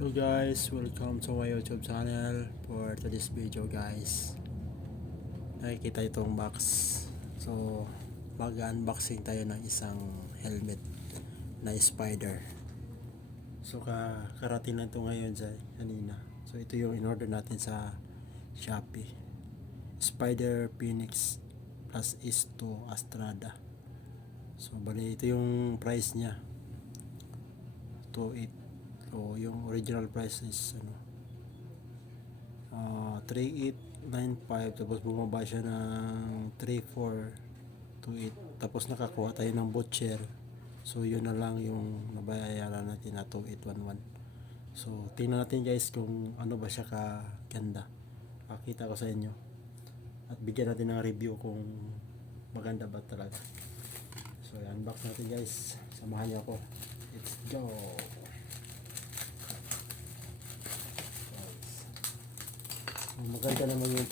Hello guys, welcome to my YouTube channel. For today's video guys, nakikita itong box. So mag-unboxing tayo ng isang helmet na Spider. So karating lang ito ngayon kanina. So ito yung in-order natin sa Shopee, Spider Phoenix plus S2 Astrada. So bali ito yung price niya, 2.8. So yung original price is 3895, tapos bumaba siya ng 3428, tapos nakakuha tayo ng voucher. So yun na lang yung nabayaran natin na 2811. So tingnan natin guys kung ano ba siya kaganda. Pakita ko sa inyo at bigyan natin ng review kung maganda ba talaga. So unbox natin guys, samahan niyo ako. Let's go. Maganda naman yung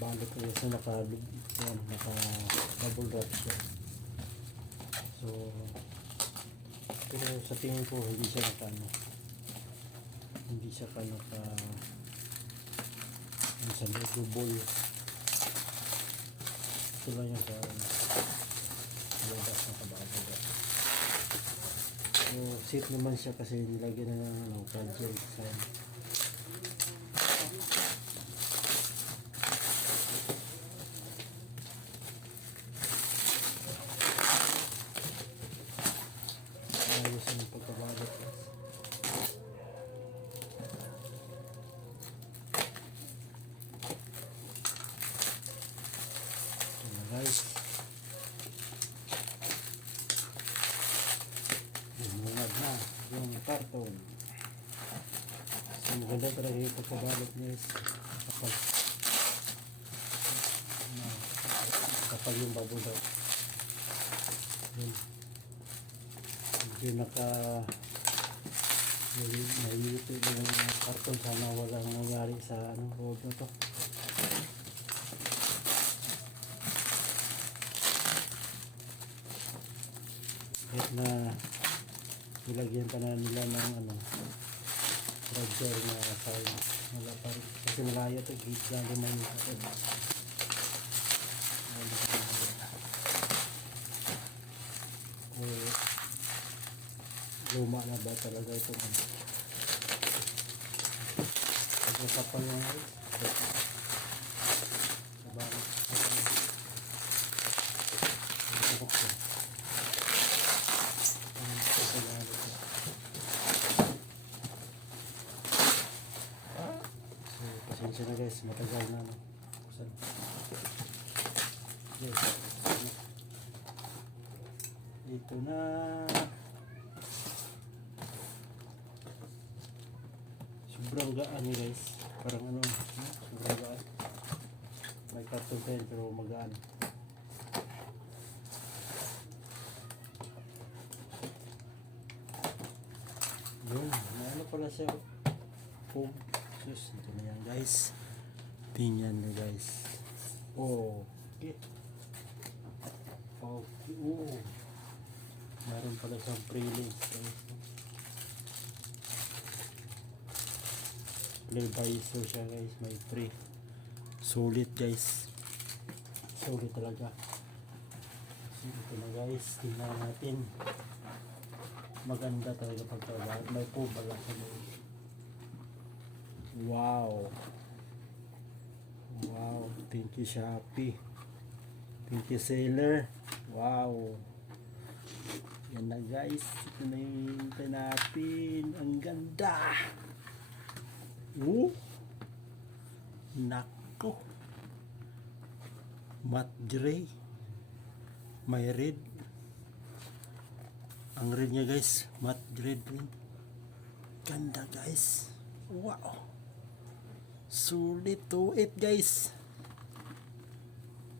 balot ko kasi naka double wrap siya. So pero sa tingin ko hindi siya naka sa double. Ito lang yung labas na kababa. So safe naman siya kasi nilagyan na ng fragile design. Ayos yung pagkabalot. Ayan guys, bumungad na yung karton. So maganda talaga yung pagkabalot niya, kapag yung bubble wrap hindi naiuto yung karton. Sana walang nangyari sa loob na to. Kahit na ilagyan pa na nila ng rubber na sign, wala pa rin kasi malayo ito, gate lang naman ito. Luma na ba talaga ito? Pagkakapal lang ito. Sabalit. So, pasensya na guys, matagal na. Yes. Ito na. Sobrang gaan niya guys, parang sobrang gaan. May carton pen pero magaan. Yun, ano pala siya, foam. Sus, ito na yan guys, tingnan nyo guys. Okay, meron pala siyang pre-link play by so siya guys, may free. Sulit guys, sulit talaga. So ito na guys, tingnan natin. Maganda talaga pagtrabaho. May po pala sa loob. Wow, thank you Shopee, thank you seller. Wow, yan na guys, ito na yung hintay natin. Ang ganda. Nako, matte gray, may red. Ang red niya guys, matte red rin. Ganda guys. Wow, sulit 2.8 guys.